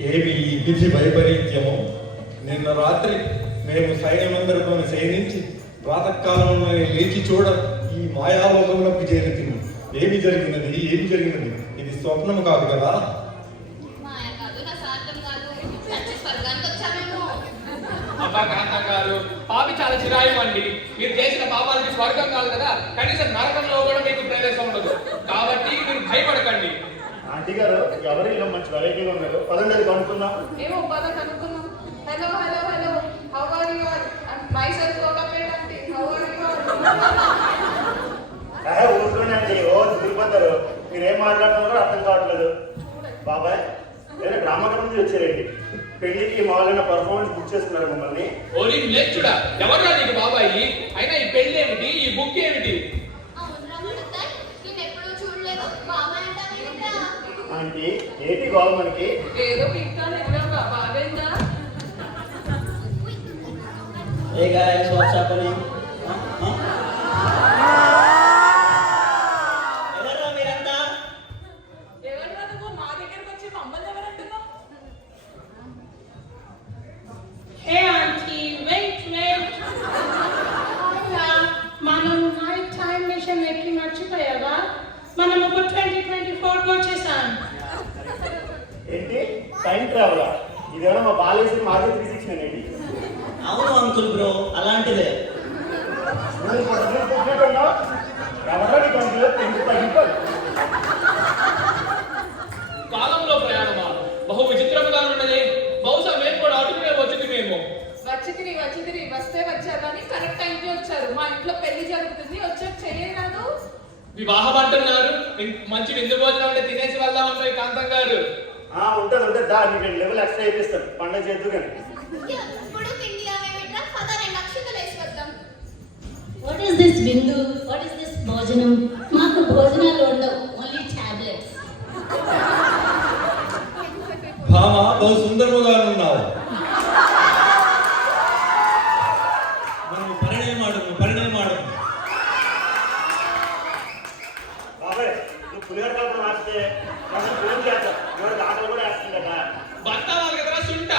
ఏమి ఈ విధి వైపరీత్యము? నిన్న రాత్రి మేము సైన్యమందరితో సైనించి ప్రాతకాలంలో లేచి చూడ ఈ మాయాలోకంలోకి చేరుతుంది ఏమి జరిగినది? ఏమి జరిగినది? ఇది స్వప్నము కాదు కదా? కాదు గారు పాపి చాలా చిరాయం అండి. మీరు చేసిన పాపాలకి స్వర్గం కాదు కదా? కనీసం నరకంలో కూడా మీకు ప్రవేశం ఉండదు. కాబట్టి మీరు భయపడకండి. ఆంటీ గారు ఎవరిలో మంచి వెరైటీగా ఉన్నారు? పదండి అది కొనుక్కుందాం. ఏమో పద కనుక్కున్నాం hello hello hello how are you myself Kokapet అంటే హౌ ఆర్ యు ఏ ఊరుకోండి అండి. ఓ తిరిగిపోతారు మీరు ఏం మాట్లాడుతున్నారో అర్థం కావట్లేదు. బాబాయ్ నేను గ్రామకం నుంచి వచ్చారండి పెళ్ళికి మామూలైన పర్ఫార్మెన్స్ బుక్ చేసుకున్నారు మిమ్మల్ని. ఓరి లేచుడా ఎవరు నీకు బాబాయి అయినా ఈ పెళ్ళి ఏమిటి ఈ బుక్ ఏమిటి అవును రమణుతా నేను ఎప్పుడూ చూడలేదు బాబాయ్ అంటావేంట్రా ఆంటీ ఏంటి గోల్ మనకి ఏదో పిక్కా నిజంగా బాగైందా Hey guys, what's happening? Huh? ఎవర్రా మీరంతా ఎవరు నువ్వు మా దగ్గరకు వచ్చి మమ్మల్ని ఎవరంటున్నావు? Hey auntie, wait, wait. అవునా, మనం నైట్ టైం మిషన్ ఎక్కి మర్చిపోయావా? మనం ఒక ట్వంటీ ట్వంటీ ఫోర్కి వచ్చేసాం. ఏంటి టైం ట్రావెల్ ఇదేమో మా బాలేసి మార్కెట్ త్రీ సిక్స్ అనేది అవును అంకుల్ బ్రో అలాంటిదే. కాలంలో ప్రయాణమా? బహు విచిత్రముగా ఉన్నది. బహుశా మేము కూడా అటుకునే వచ్చింది మేము. వచ్చితిరి వచ్చితిరి వస్తే వచ్చారు అని కరెక్ట్ టైంకి వచ్చారు. మా ఇంట్లో పెళ్ళి జరుగుతుంది వచ్చాక చేయరాదు వివాహం అంటున్నారు. మంచి విందు భోజనం అంటే తినేసి వెళ్దాం అంటే కాంతం గారు. ఉంటుంది ఉంటుంది దా నీకు రెండు లెవెల్ ఎక్స్ట్రా అయిపిస్తాను పండగ చేద్దు కానీ. What is this Bindu? What is this భోజనం? మాకు భోజనాలు ఉండవు ఓన్లీ టాబ్లెట్స్ భామ బహు సుందరముగా ఉన్నావు మనము పరిణయ మాడము పరిణయ మాడము బాబాయ్ నువ్వు పులిహోర కలప మార్చితే అసలు పులిహోర చేస్తాం ఎవరికి ఆటలు కూడా వేస్తుందట భర్త వాళ్ళు కదరా సుంట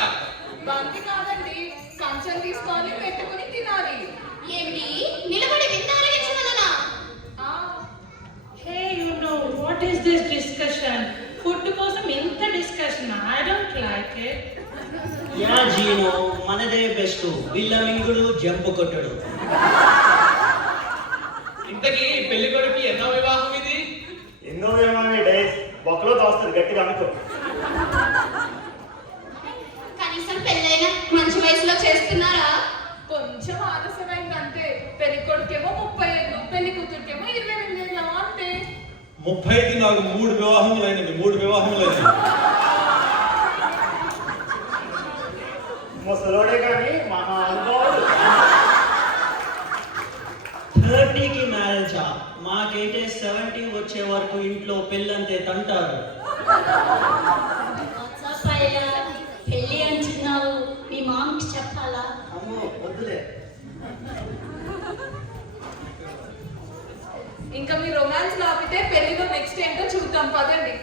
బంతి కాదండి కంచెం తీసుకొని పెట్టుకుని తినాలి ఏమిటి నిలబడి విందారగించగలనా ఆ, hey you know what is this discussion food కోసం ఎంత discussion I don't like it yeah Gino మనదే బెస్ట్. బిల్ల మింగుడు జంపు కొట్టుడు. ఇంతకీ పెళ్ళి కొడుకు ఎన్నో వివాహం ఇది? ఎన్నో ఏమో డేస్. బొక్కలో తోస్తారు గట్టిగా అనుకో కనీసం పెళ్ళైనా మంచి వయసులో చేస్తున్నారా? కొంచెం ఆలస్యమైంది అంతే. పెళ్ళి కొడుకేమో ముప్పై ఏళ్ళు పెళ్ళి కూతురికేమో ఇరవై ఎనిమిది ఏళ్ళు అంతే. ముప్పైకి నాకు మూడు వివాహములైనవి మూడు వివాహములైనవి ముసలోడే కానీ మహా అనుభవాలు. థర్టీకి మ్యారేజా? మాకైతే సెవెంటీ వచ్చే వరకు ఇంట్లో పెళ్ళంతే తంటారు. పెళ్ళి అంటున్నావు. మీ మామ్కి చెప్పాలా? అమ్మో వద్దులే. ఇంకా మీ రొమాన్స్ ఆపితే పెళ్ళిలో నెక్స్ట్ ఏంటో చూద్దాం పదండి.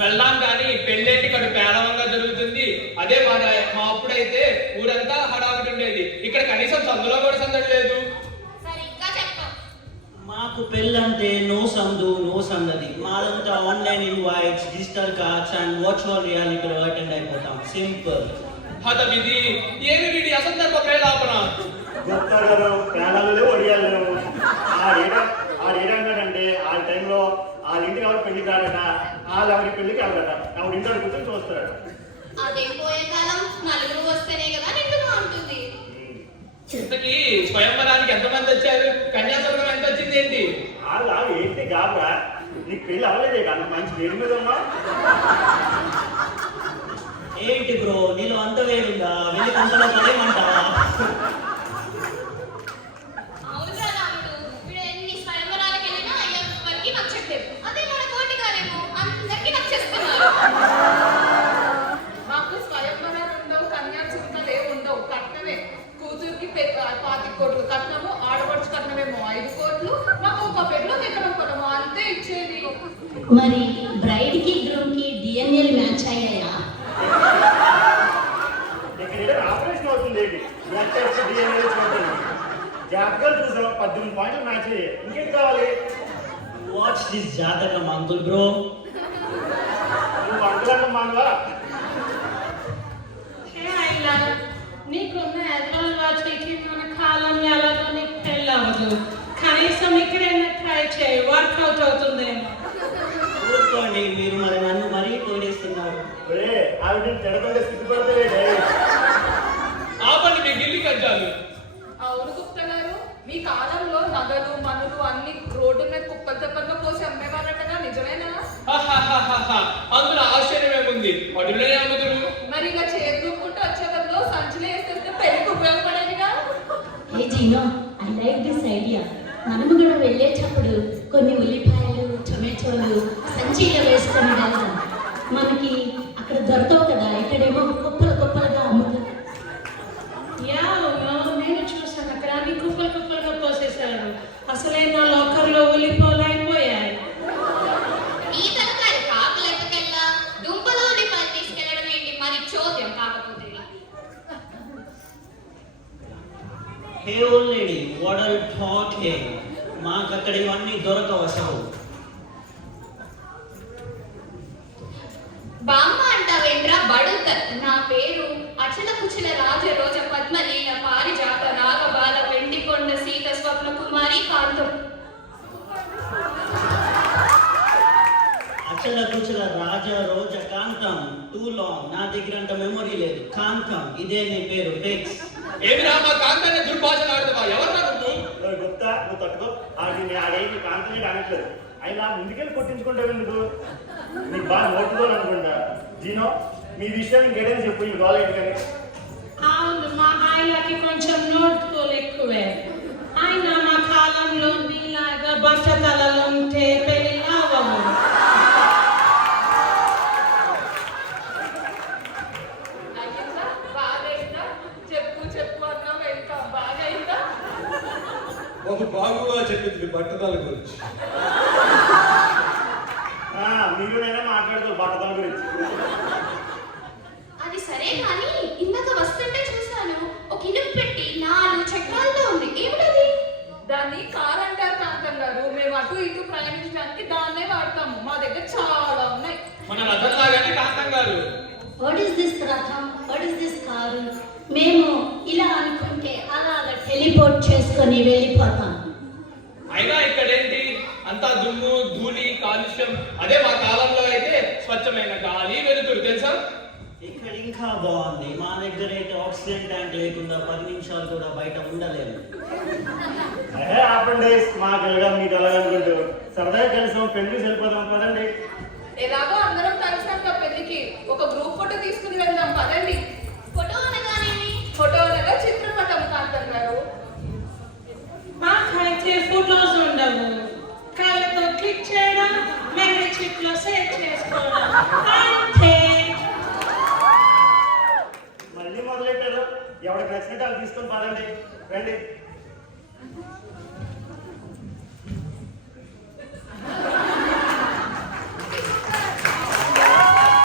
వెళ్దాం కానీ పెళ్ళేంటి ఇక్కడ పేలవంగా జరుగుతుంది? అదే మా మా అప్పుడైతే ఊరంతా హడావిడి ఉండేది. ఇక్కడ కనీసం సందులో కూడా సందడి లేదు. మాకు పెళ్ళంటే నో సందు నో సందది. మాదంతా online invites digital cards and virtual రియాలిటీలో అటెండ్ అయిపోతాం. సింపుల్ హత విధి ఏమి వీడి అసందర్భ ప్రేలాపన? గుప్తా గారు ప్రాణాలు లేవు ఒడియాలు లేవు ఆడేడ ఆడేడంటాడంటే ఆ టైంలో వాళ్ళ ఇంటికి ఎవరు పెళ్ళికి రాడట వాళ్ళు ఎవరి పెళ్ళికి వెళ్ళడట ఆవిడ ఇంట్లో కూర్చొని చూస్తారట అదేం పోయే కాలం నలుగురు వస్తేనే కదా నిండుగా ఉంటుంది ఇంతకీ స్వయంవరానికి ఎంతమంది వచ్చారు? కన్యాశుల్కం ఎంత వచ్చింది ఏంటి గాబరా నీకు పెళ్ళి అవ్వలేదే కానీ మంచి వేడి మీద ఉన్నావు. ఏంటి బ్రో? నీలో అంత వేడుందా? వెళ్ళి కొంతలో పడేమంటావా మరి బ్రైడ్కి గ్రూమ్కి డిఎన్ఏలు మ్యాచ్ అయ్యాయా? ఆపరేషన్ అవుతుంది బ్లడ్ వాచ్ దిస్ జాతకం అంకుల్ బ్రో నువ్వు అంకులన్న మానవా నీకున్న ఎదురులోకి మన కాలం నెలతో నీకు పెళ్ళి అవ్వదు. కనీసం ఇక్కడైనా ట్రై చేయి. వర్కౌట్ అవుతుంది. ఊరుకోండి మీరు మరి నన్ను మరీ సిగ్గుపడతలేదే ఆపండి మీ గిల్లి కజ్జాలు. అవును గుప్తా గారు మీ కాలంలో నగలు మనులు అన్ని రోడ్డు మీద కుప్పలు తెప్పలుగా పోసి అమ్మేవారటగా నిజమేనా. అందులో ఆశ్చర్యమేముంది అటులనే అమ్ముతురు మరి ఇలా చేరుకుంటూ వచ్చే బదులు సంచులు వేసేస్తే పెళ్ళికి ఉపయోగపడేదిగా? Hey Gino I like this idea మనము కూడా వెళ్ళేటప్పుడు కొన్ని ఉల్లిపాయలు టొమాటోలు సంచీలో వేసుకొని వెళ్దాం మనకి అక్కడ దొరకవు కదా ఇక్కడేమో కుప్పలు కుప్పలుగా అమ్ముతారు యా అవును నేను చూసాను అక్కడ అన్ని కుప్పలు కుప్పలుగా పోసేశారు అసలే నా లాకర్లో ఉల్లిపోలు అయిపోయాయి ఈ తరకారి కాకులు ఎక్కకెళ్ళా దుంపలు ఉల్లిపాయలు తీసుకెళ్ళడం ఏంటి మరి చోద్యం కాకపోతే హే ఓల్డ్ టాక్ హే మాకు అక్కడ ఇవన్నీ దొరకవు అసలు. బామ్మ అంటావేంద్ర బడుతర్ నా పేరు అచల కుచల రాజ రోజ పద్మలీల పారిజాత నాగబాల వెండికొండ సీత స్వప్న కుమారి కాంతం. అచల కుచల రాజ రోజ కాంతం. టూ లాంగ్ నా దగ్గర అంత మెమొరీ లేదు. కాంతం ఇదే నీ పేరు టెక్స్ ఏమిరా మా కాంతాన్ని దుర్భాషలు ఆడుతావా? ఎవరు నువ్వు? గుప్తా నువ్వు తట్టుకో. ఆడి ఆడేమి కాంతనే అనట్లేదు అయినా ముందుకెళ్ళి కొట్టించుకుంటావు ఎందుకు? నీకు బాగా నోటుకోని అనుకుంటా జీనో మీ విషయం ఇంకేదైనా చెప్పు ఈ గోల ఏంటని. అవును మా ఆయనకి కొంచెం నోట్కోలు ఎక్కువే. ఆయన మా కాలంలో నీలాగా బట్ట తలలు ఉంటే పెళ్ళి అవ్వవు అయ్యిందా బాగా అయిందా చెప్పు చెప్పు అన్నావు ఇంకా బాగా అయిందా ఒక బాగుగా చెప్పింది బట్టతల గురించి. ఆ, మీరునైనా బట్టతల గురించి. అది సరే కానీ ఇందాక వస్తుంటే చూశాను. ఒక ఇనుపు పెట్టి నాలుగు చక్రాలతో ఉంది. ఏమిటది? దాన్ని కార్ అంటారు కాంతం గారు మేము అటు ఇటు ప్రయాణించడానికి దాన్నే వాడతాము. మా దగ్గర చాలా ఉన్నాయి. మన రథంలాగానే కాంతం గారు వాట్ ఈస్ దిస్ రథం? వాట్ ఈస్ దిస్ కారు మేము అంతా దుమ్ము ధూళి కాలుష్యం అదే మా కాలంలో అయితే స్వచ్ఛమైన గాలి వెలుతురు తెలుసా? ఇక్కడ ఇంకా బాగుంది మా దగ్గర అయితే ఆక్సిజన్ ట్యాంక్ లేకుండా పది నిమిషాలు కూడా బయట ఉండలేము. ఏ ఆపండి మాకు వెళ్ళగా మీకు వెళ్ళగనుకుంటూ సరదాగా కలిసాం పెళ్ళి వెళ్ళిపోదాం పదండి. ఎలాగో అందరం కలిసాం పెళ్ళికి ఒక గ్రూప్ ఫోటో తీసుకుని వెళ్దాం పదండి ఫోటో అనగానేమి ఫోటో అనగా చిత్రపటం కాంతం గారు మాకైతే ఫోటోస్ ఉండవు కళ్ళతో క్లిక్ చేయడం మెమరీ చిప్లో సేవ్ చేసుకోవడం అంతే మళ్ళీ మొదలెట్టారు? ఎవరికి నచ్చినట్టు వాళ్ళు తీసుకొని పదండి రండి.